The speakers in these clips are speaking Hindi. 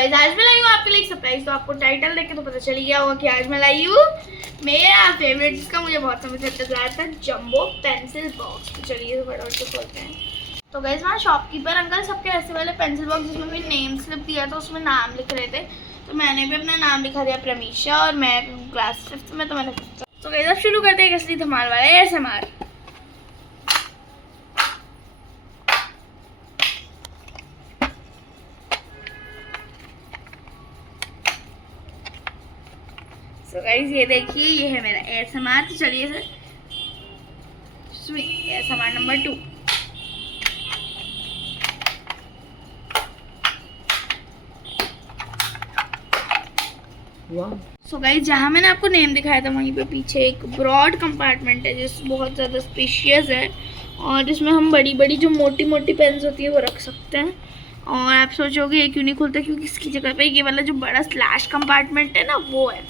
गाइस आज मैं लाई हूँ आपके लिए एक सरप्राइज। तो आपको टाइटल देख के तो पता चल गया होगा कि आज मैं लाई हूँ मेरा फेवरेट, जिसका मुझे बहुत समय से इंतजार था, जंबो पेंसिल बॉक्स। तो चलिए फटाफट से खोलते हैं। तो गाइस वहाँ शॉपकीपर अंकल सबके ऐसे वाले पेंसिल बॉक्स जिसमें भी नेम स्लिप दिया था उसमें नाम लिख रहे थे, तो मैंने भी अपना नाम लिखा दिया प्रमीशा, और मैं क्लास 5th में, तो मैंने तो गाइस अब शुरू करते हैं असली धमाल वाला ASMR। सो गाइस ये देखिए, ये है मेरा ASMR। तो चलिए sir ASMR number 2। So guys जहाँ मैंने आपको नेम दिखाया था वहीं पे पीछे एक ब्रॉड कंपार्टमेंट है जो बहुत ज़्यादा स्पेशियस है, और जिसमें हम बड़ी बड़ी जो मोटी मोटी पेन्स होती है वो रख सकते हैं। और आप सोचोगे ये क्यों नहीं खुलता, क्योंकि इसकी जगह पे ये वाला जो बड़ा स्लैश कंपार्टमेंट है ना वो है।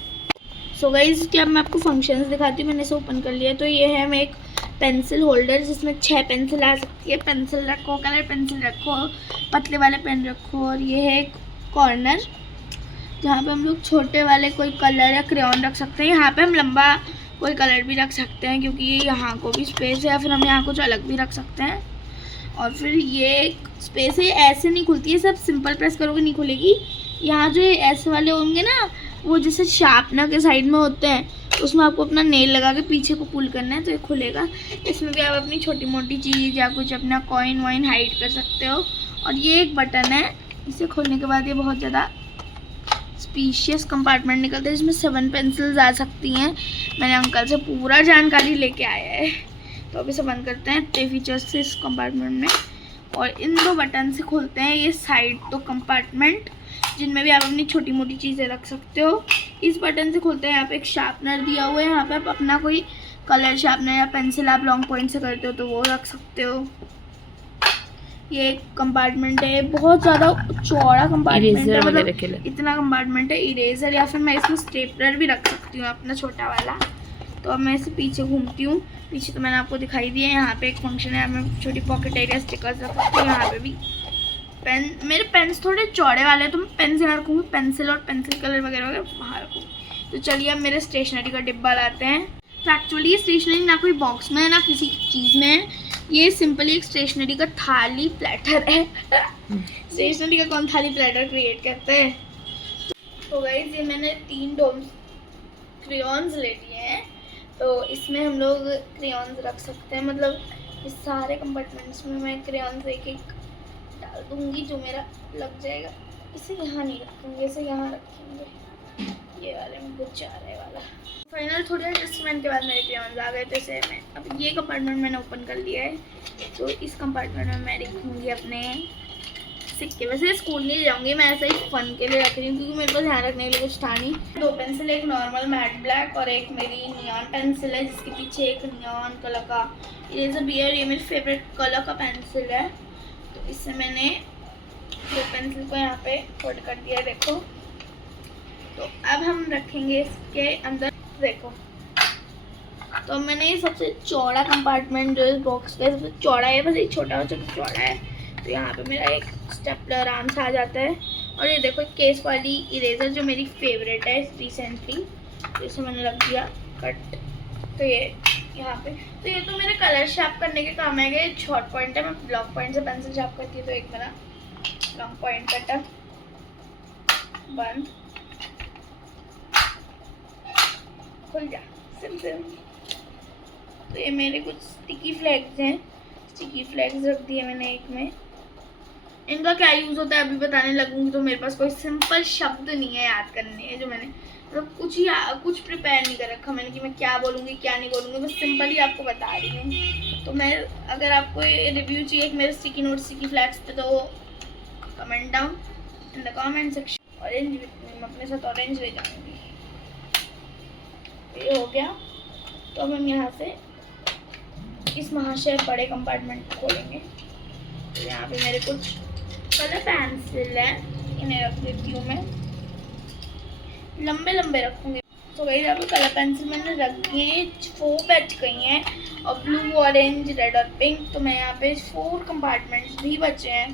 सो गाइस क्या मैं आपको फंक्शंस दिखाती हूँ। मैंने इसे ओपन कर लिया। तो ये है मैं एक पेंसिल होल्डर जिसमें 6 पेंसिल आ सकती है। पेंसिल रखो, कलर पेंसिल रखो, पतले वाले पेन रखो। और ये है एक कॉर्नर जहाँ पे हम लोग छोटे वाले कोई कलर या क्रेयॉन रख सकते हैं। यहाँ पे हम लंबा कोई कलर भी रख सकते हैं क्योंकि ये यहाँ को भी स्पेस है, या फिर हम यहाँ कुछ अलग भी रख सकते हैं। और फिर ये एक स्पेस है, ऐसे नहीं खुलती है, सब सिंपल प्रेस करोगे नहीं खुलेगी। यहाँ जो ऐसे वाले होंगे ना, वो जैसे शार्पनर के साइड में होते हैं, उसमें आपको अपना नेल लगा के पीछे को पुल करना है तो ये खुलेगा। इसमें भी आप अपनी छोटी मोटी चीज़ या कुछ अपना कॉइन वाइन हाइड कर सकते हो। और ये एक बटन है, इसे खोलने के बाद ये बहुत ज़्यादा स्पेशियस कंपार्टमेंट निकलता है जिसमें 7 पेंसिल्स आ सकती हैं। मैंने अंकल से पूरा जानकारी लेके आया है। तो अभी इसे बंद करते हैं इतने फीचर्स से इस कंपार्टमेंट में। और इन 2 बटन से खोलते हैं ये साइड 2 कंपार्टमेंट जिनमें भी आप अपनी छोटी मोटी चीज़ें रख सकते हो। इस बटन से खोलते हैं। यहाँ पे एक शार्पनर दिया हुआ है, यहाँ पे आप अपना कोई कलर शार्पनर या पेंसिल आप लॉन्ग पॉइंट से करते हो तो वो रख सकते हो। ये एक कंपार्टमेंट है, बहुत ज़्यादा चौड़ा कंपार्टमेंट है, मतलब इतना कंपार्टमेंट है। इरेजर या फिर मैं इसमें स्टेपलर भी रख सकती हूँ अपना छोटा वाला। तो अब मैं इसे पीछे घूमती हूँ। पीछे तो मैंने आपको दिखाई दिया है। यहाँ पे एक फंक्शन है, मैं छोटी पॉकेट एरिया स्टिकर्स रख सकती हूँ। यहाँ पे भी पेन, मेरे पेन्स थोड़े चौड़े वाले हैं तो मैं पेन से यहाँ रखूँगी, पेंसिल और पेंसिल कलर वगैरह वगैरह वहाँ रखूँगी। तो चलिए अब मेरे स्टेशनरी का डिब्बा लाते हैं। तो एक्चुअली ये स्टेशनरी ना कोई बॉक्स में है ना किसी चीज़ में है, ये सिंपली एक स्टेशनरी का थाली प्लेटर है। स्टेशनरी का कौन थाली प्लेटर क्रिएट करते हैं। तो गाइस ये मैंने 3 डोम्स क्रेयॉन्स ले लिए हैं, तो इसमें हम लोग क्रेयॉन्स रख सकते हैं। मतलब इस सारे कंपार्टमेंट्स में मैं क्रेयॉन्स एक एक डाल दूंगी जो मेरा लग जाएगा। इसे यहाँ नहीं रखेंगे, इसे यहाँ रखेंगे, ये वाले में कुछ जा रहा है वाला। फाइनल थोड़ी एडजस्टमेंट के बाद मेरे क्रेयॉन्स आ गए, तो इसे मैं अब ये कंपार्टमेंट मैंने ओपन कर लिया है। तो इस कंपार्टमेंट में मैं रखूँगी अपने सिक्के। वैसे स्कूल नहीं जाऊँगी, मैं ऐसा ही फन के लिए रख रही हूँ क्योंकि मेरे पास ध्यान रखने के लिए कुछ था नहीं। 2 पेंसिल, एक नॉर्मल मैट ब्लैक और एक मेरी नियॉन पेंसिल है जिसके पीछे एक नियॉन कलर का इरेजर भी है। ये मेरी फेवरेट कलर का पेंसिल है। तो इससे मैंने 2 पेंसिल को यहाँ पे फोल्ड कर दिया, देखो। तो अब हम रखेंगे इसके अंदर, देखो। तो मैंने ये सबसे चौड़ा कंपार्टमेंट जो इस बॉक्स का सबसे चौड़ा है, बस एक छोटा हो चौड़ा है। तो यहाँ पे मेरा एक स्टेपलर आराम से आ जाता है। और ये देखो केस वाली इरेजर जो मेरी फेवरेट है रिसेंटली, तो इसे मैंने रख दिया कट। तो ये यहाँ पे, तो ये तो मेरे कलर शार्प करने के काम आएगा। ये शॉर्ट पॉइंट है, मैं ब्लॉक पॉइंट से पेंसिल शार्प करती हूँ। तो एक मेरा लॉन्ग पॉइंट कटर बंद, खुल जा सिम। तो ये मेरे कुछ स्टिकी फ्लैग्स हैं, स्टिकी फ्लैग्स रख दिए मैंने एक में। इनका क्या यूज़ होता है अभी बताने लगूंगी, तो मेरे पास कोई सिंपल शब्द नहीं है याद करने है, जो मैंने मतलब कुछ प्रिपेयर नहीं कर रखा मैंने कि मैं क्या बोलूँगी क्या नहीं बोलूँगी, बस सिंपल ही आपको बता रही हूँ। तो मैं अगर आपको ये रिव्यू चाहिए मेरे स्टिकी नोट स्टिकी फ्लैग्स पे, तो comment down in the comment section. Orange मैं अपने साथ ऑरेंज ले जाऊँगी। ये हो गया। तो अब हम यहाँ से इस महाशय बड़े कंपार्टमेंट को खोलेंगे। तो यहाँ पे मेरे कुछ कलर पेंसिल है, इन्हें रख देती हूँ मैं, लंबे लंबे रखूँगी। तो गाइस यहाँ पे कलर पेंसिल मैंने रख दिए, 4 बैच गई हैं, और ब्लू, ऑरेंज, रेड और पिंक। तो मैं यहाँ पे 4 कंपार्टमेंट्स भी बचे हैं,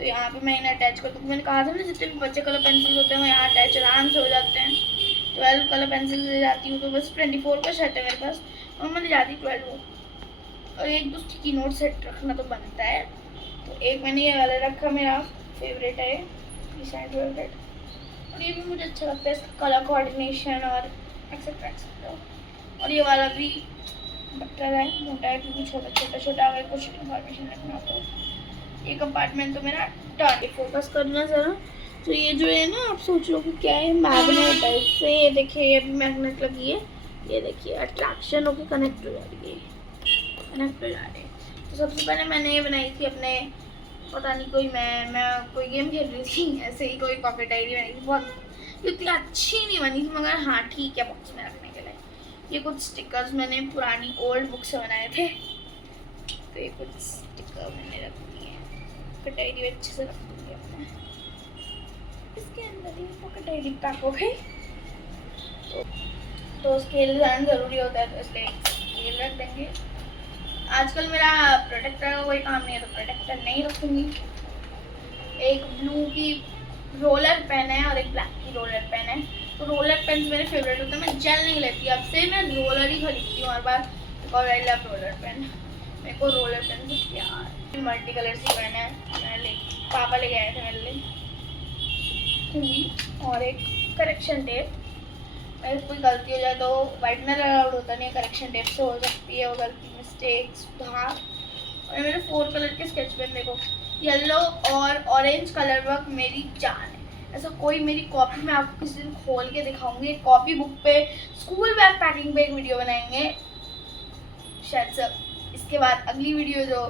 तो यहाँ पे मैं इन्हें अटैच कर दूँ। मैंने कहा था ना जितने भी बच्चे कलर पेंसिल होते हैं वो यहाँ अटैच आराम से हो जाते हैं। 12 कलर पेंसिल ले जाती हूँ, तो बस 24 का सेट है मेरे पास और मैं ले जाती 12। और एक दो स्टिकी नोट सेट रखना तो बनता है। तो एक मैंने ये वाला रखा, मेरा फेवरेट है ये साइड वेलवेट, और ये भी मुझे अच्छा लगता है, इसका कलर कोऑर्डिनेशन और एक्सेट्रा एक्सेट्रा। और ये वाला भी बटर है, मोटा है क्योंकि छोटा अगर कुछ इन्फॉर्मेशन रखना तो। ये कंपार्टमेंट तो मेरा डन। फोकस करना ज़रा। तो ये जो है ना, आप सोच लो कि क्या है, मैग्नेट है। इससे ये देखिए, ये भी मैग्नेट लगी है, ये देखिए अट्रैक्शन होकर कनेक्ट हो जा रही है, कनेक्ट हो जा रही है। तो सबसे पहले मैंने ये बनाई थी अपने, पता नहीं कोई मैं कोई गेम खेल रही थी, ऐसे ही कोई पॉकेट डायरी बनाई थी। बहुत इतनी अच्छी नहीं बनी थी, मगर हाँ ठीक है बॉक्स में रखने के लिए। ये कुछ स्टिकर्स मैंने पुरानी ओल्ड बुक से बनाए थे, तो ये कुछ स्टिकर मैंने रख दिए हैं। पॉकेट डायरी अच्छे से रख दूँगी अपने इसके अंदर। ही पॉकेट डायरी पैक हो गई। तो स्केल ज़रूरी होता है, तो इसलिए स्केल रख देंगे। आजकल मेरा प्रोटेक्टर का कोई काम नहीं है, तो प्रोटेक्टर नहीं रखूँगी। एक ब्लू की रोलर पेन है और एक ब्लैक की रोलर पेन है। तो रोलर पेन मेरे फेवरेट होते हैं, मैं जेल नहीं लेती, अब से मैं रोलर ही खरीदती हूँ हर बार, because I love roller pen. मेरे को रोलर पेन से प्यार। मल्टी कलर सी पेन है, मैंने पापा ले गए थे मेरे लिए। और एक करेक्शन टेप, अगर कोई गलती हो जाए तो वाइटनर अलाउड होता नहीं है, करेक्शन टेप से हो सकती है वो गलती, मिस्टेक, सुधार। और मेरे 4 कलर के स्केच पेन देखो, येलो और ऑरेंज कलर वर्क मेरी जान है। ऐसा कोई मेरी कॉपी में आपको किसी दिन खोल के दिखाऊंगी। कॉपी बुक पे, स्कूल बैग पैकिंग पे एक वीडियो बनाएंगे शायद सब। इसके बाद अगली वीडियो जो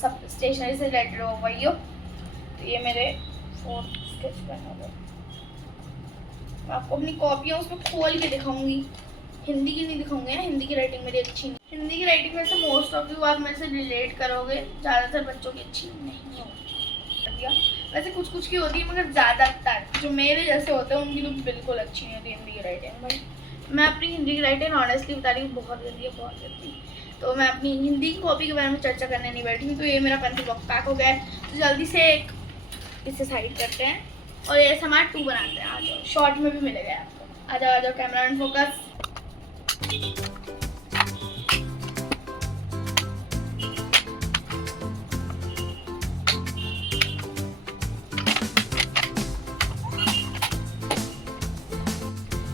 सब स्टेशनरी से रिलेटेड हो वही हो। तो ये मेरे 4 स्केच पेन हो गए। मैं आपको अपनी कॉपियाँ उसमें खोल के दिखाऊंगी। हिंदी की नहीं दिखाऊंगी ना, हिंदी की राइटिंग मेरी अच्छी नहीं। हिंदी की राइटिंग में से मोस्ट ऑफ यू आप मेरे से रिलेट करोगे, ज़्यादातर बच्चों की अच्छी नहीं होती। वैसे कुछ कुछ की होती है, मगर ज़्यादातर जो मेरे जैसे होते हैं उनकी तो बिल्कुल अच्छी नहीं होती हिंदी की राइटिंग। भाई मैं अपनी हिंदी की राइटिंग ऑनेस्टली बता रही हूँ, बहुत गंदी है, बहुत गंदी। तो मैं अपनी हिंदी की कॉपी के बारे में चर्चा करने नहीं बैठी हूँ। तो ये मेरा पेंसिल बॉक्स पैक हो गया है, तो जल्दी से एक इसे साइड करते हैं और ये समार्ट 2 बनाते हैं। आ जाओ, शॉर्ट में भी मिलेगा आपको। आ जाओ कैमरा एंड फोकस।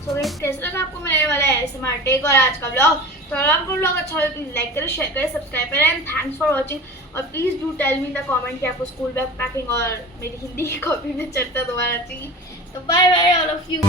तो कैसे लगा आपको मेरे वाला ASMR टेक और आज का ब्लॉग? तो अगर आपको ब्लॉग अच्छा लगे तो लाइक करें, शेयर करें, सब्सक्राइब करें एंड थैंक्स फॉर वाचिंग। और please do tell me in the comment कि आपको स्कूल बैग पैकिंग और मेरी हिंदी की कॉपी में चर्चा दोबारा चाहिए। तो bye bye all of you.